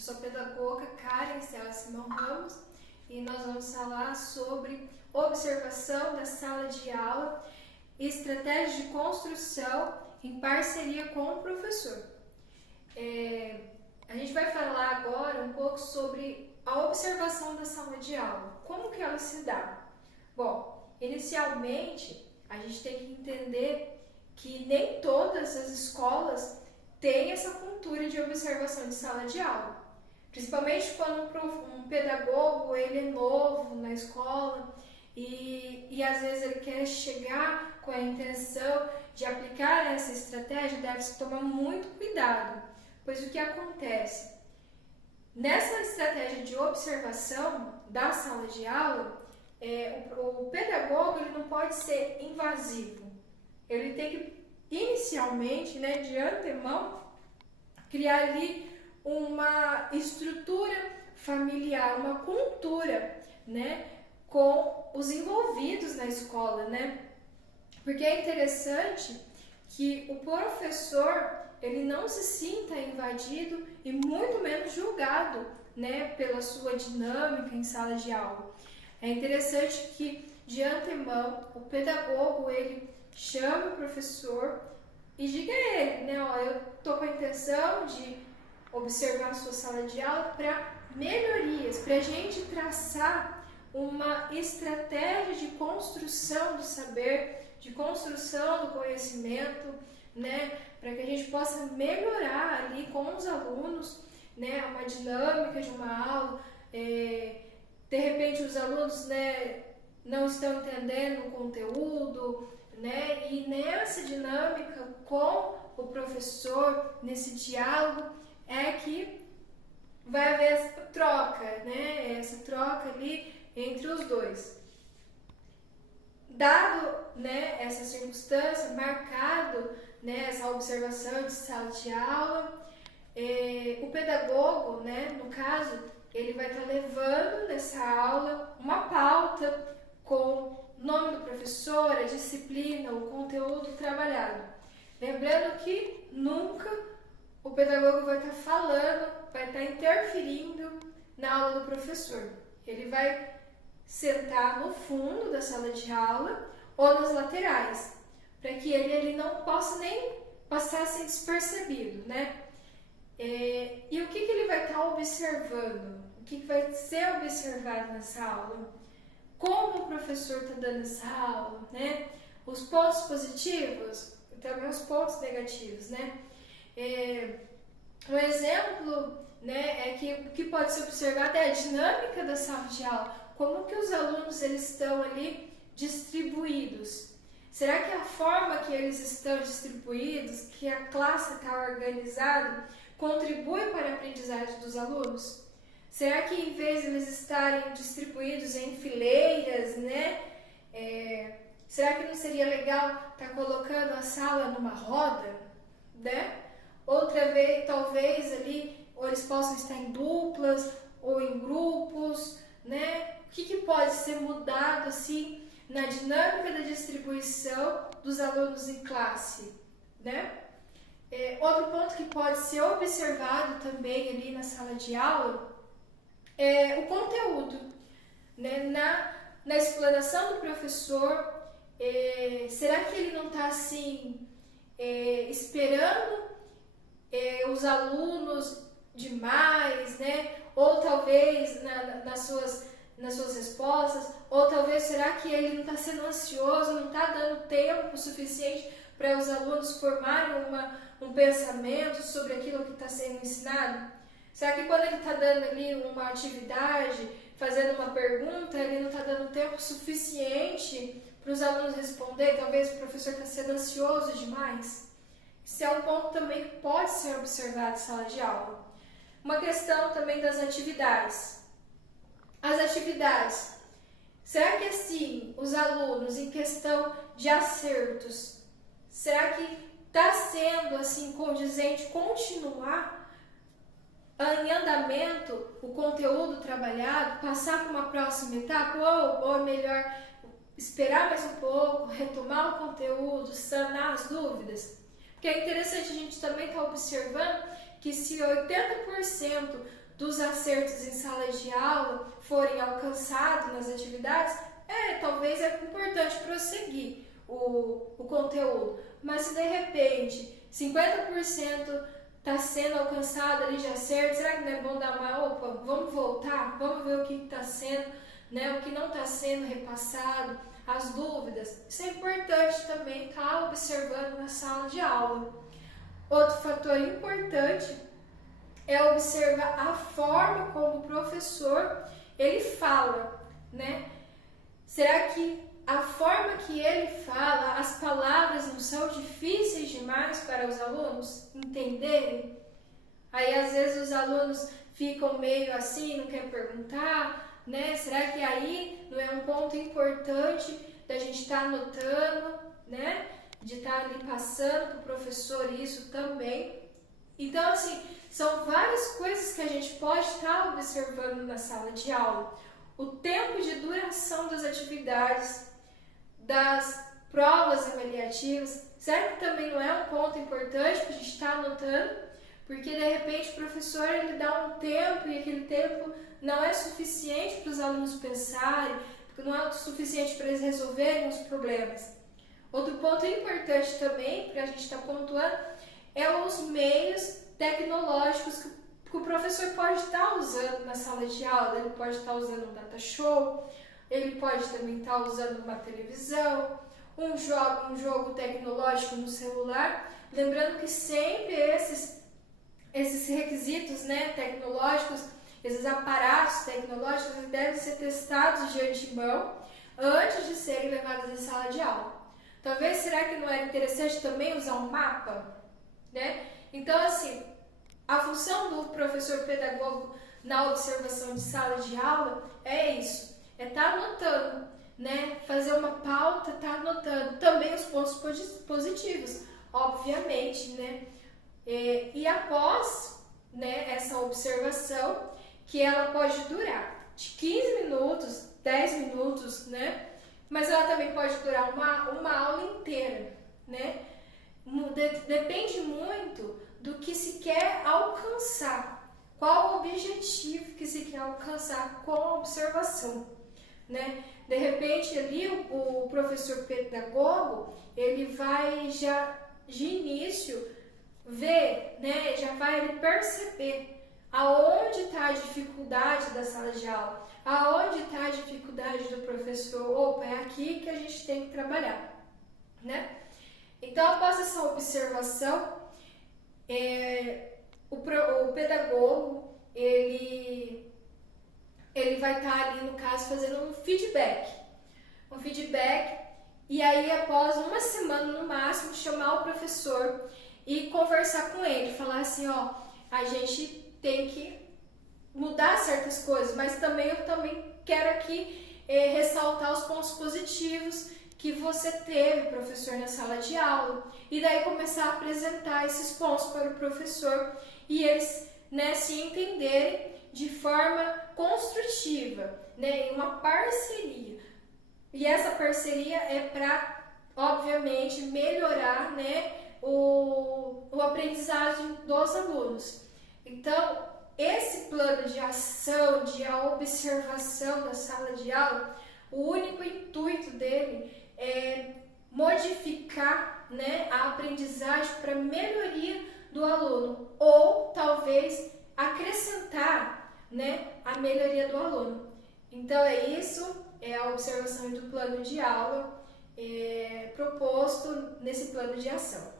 Eu sou a pedagoga Karen Stella Simão Ramos e nós vamos falar sobre observação da sala de aula e estratégias de construção em parceria com o professor. A gente vai falar agora um pouco sobre a observação da sala de aula, como que ela se dá. Bom, inicialmente a gente tem que entender que nem todas as escolas têm essa cultura de observação de sala de aula. Principalmente quando um pedagogo ele é novo na escola e às vezes ele quer chegar com a intenção de aplicar essa estratégia, deve-se tomar muito cuidado, pois o que acontece? Nessa estratégia de observação da sala de aula, o pedagogo ele não pode ser invasivo. Ele tem que, inicialmente, de antemão, criar ali uma estrutura familiar, uma cultura, com os envolvidos na escola, Porque é interessante que o professor ele não se sinta invadido e muito menos julgado, pela sua dinâmica em sala de aula. É interessante que de antemão o pedagogo ele chame o professor e diga a ele, eu tô com a intenção de observar a sua sala de aula para melhorias, para a gente traçar uma estratégia de construção do saber, de construção do conhecimento, para que a gente possa melhorar ali com os alunos, uma dinâmica de uma aula. De repente os alunos, não estão entendendo o conteúdo, e nessa dinâmica com o professor, nesse diálogo, é que vai haver essa troca, essa troca ali entre os dois. Dado, essa circunstância, marcado, essa observação de sala de aula, o pedagogo, no caso, ele vai estar levando nessa aula uma pauta com o nome do professor, a disciplina, o conteúdo trabalhado. Lembrando que nunca o pedagogo vai estar falando, vai estar interferindo na aula do professor. Ele vai sentar no fundo da sala de aula ou nas laterais, para que ele não possa nem passar assim despercebido, E o que ele vai estar observando? O que vai ser observado nessa aula? Como o professor está dando essa aula, Os pontos positivos e também os pontos negativos, Um exemplo, é que o que pode ser observado é a dinâmica da sala de aula, como que os alunos eles estão ali distribuídos. Será que a forma que eles estão distribuídos, que a classe está organizada, contribui para a aprendizagem dos alunos? Será que em vez de eles estarem distribuídos em fileiras, será que não seria legal estar colocando a sala numa roda, Outra vez, talvez ali, ou eles possam estar em duplas ou em grupos, O que pode ser mudado assim na dinâmica da distribuição dos alunos em classe, Outro ponto que pode ser observado também ali na sala de aula é o conteúdo, na explanação do professor. Será que ele não está assim esperando os alunos demais, Ou talvez nas suas respostas, ou talvez será que ele não está sendo ansioso, não está dando tempo suficiente para os alunos formarem um pensamento sobre aquilo que está sendo ensinado? Será que quando ele está dando ali uma atividade, fazendo uma pergunta, ele não está dando tempo suficiente para os alunos responder? Talvez o professor está sendo ansioso demais? Isso é um ponto também que pode ser observado em sala de aula. Uma questão também das atividades. As atividades. Será que assim, os alunos em questão de acertos, será que está sendo assim condizente continuar em andamento o conteúdo trabalhado, passar para uma próxima etapa, ou é melhor esperar mais um pouco, retomar o conteúdo, sanar as dúvidas? Porque é interessante a gente também estar observando que se 80% dos acertos em sala de aula forem alcançados nas atividades, talvez é importante prosseguir o conteúdo. Mas se de repente 50% está sendo alcançado ali de acerto, será que não é bom dar vamos voltar, vamos ver o que está sendo, né, o que não está sendo repassado, as dúvidas. Isso é importante também estar observando na sala de aula. Outro fator importante é observar a forma como o professor ele fala, né? Será que a forma que ele fala, as palavras não são difíceis demais para os alunos entenderem? Aí às vezes os alunos ficam meio assim, não querem perguntar, né? Será que aí não é um ponto importante da gente estar anotando, né? De estar ali passando para o professor isso também. Então, assim, são várias coisas que a gente pode estar observando na sala de aula. O tempo de duração das atividades, das provas avaliativas, será que também não é um ponto importante para a gente estar anotando? Porque, de repente, o professor ele dá um tempo e aquele tempo não é suficiente para os alunos pensarem, porque não é o suficiente para eles resolverem os problemas. Outro ponto importante também, para a gente estar pontuando, é os meios tecnológicos que o professor pode estar usando na sala de aula. Ele pode estar usando um data show, ele pode também estar usando uma televisão, um jogo tecnológico no celular. Lembrando que sempre esses requisitos, né, tecnológicos, esses aparatos tecnológicos devem ser testados de antemão antes de serem levados em sala de aula. Talvez, será que não era interessante também usar um mapa, né? Então, assim, a função do professor pedagogo na observação de sala de aula é isso, é estar anotando, né? Fazer uma pauta, estar anotando também os pontos positivos, obviamente, né? E após, né, essa observação, que ela pode durar de 15 minutos, 10 minutos, né? Mas ela também pode durar uma aula inteira, né? Depende muito do que se quer alcançar, qual o objetivo que se quer alcançar com a observação, né? De repente ali o professor pedagogo, ele vai já de início ver, né? Já vai perceber aonde está a dificuldade da sala de aula, aonde está a dificuldade do professor. Opa, é aqui que a gente tem que trabalhar, né? Então, após essa observação, o pedagogo, ele vai estar ali, no caso, fazendo um feedback, e aí, após uma semana no máximo, chamar o professor e conversar com ele, falar assim, ó, a gente tem que mudar certas coisas, mas eu também quero aqui ressaltar os pontos positivos que você teve, professor, na sala de aula, e daí começar a apresentar esses pontos para o professor e eles, né, se entenderem de forma construtiva, né, em uma parceria. E essa parceria é para, obviamente, melhorar, né, o aprendizagem dos alunos. Então, esse plano de ação, de observação da sala de aula, o único intuito dele é modificar, né, a aprendizagem para melhoria do aluno, ou talvez acrescentar, né, a melhoria do aluno. Então é isso, é a observação do plano de aula proposto nesse plano de ação.